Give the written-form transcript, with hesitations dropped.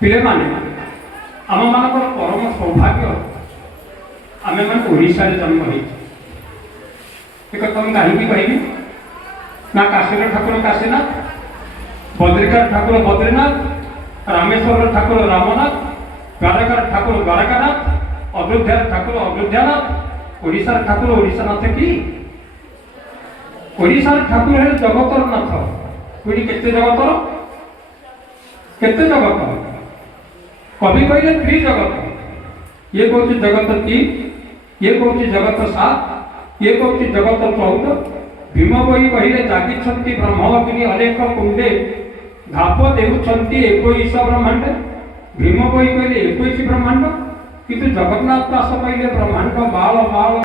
पिले माने आम मानकर परम सौभाग्य आमे मान ओडिशा रे जन्म होई एक तुम कहीं कहबी ना काशीर ठाकुर काशीनाथ बद्रिकार ठाकुर बद्रीनाथ रामेश्वर ठाकुर रामनाथ द्वारकार ठाकुर द्वारकानाथ अयोध्यार ठाकुर अयोध्यानाथ ओडिशार ठाकुर ओडिशानाथ की ओडिशार ठाकुर है जगतर नाथ पुणी केते जगतर केते जगत कवि कहले त्रिजगत ये कहते जगत 3 ये कहते जगत 7 ये कहते जगत 14 भीम बही कहले जागिछंती ब्रह्मवग्नि अनेक कुंडे धाप देउछंती 21 ब्रह्मांड भीम बही कहले 21 ब्रह्मांड किंतु जगन्नाथ दास कहले ब्रह्मांड बाल बाल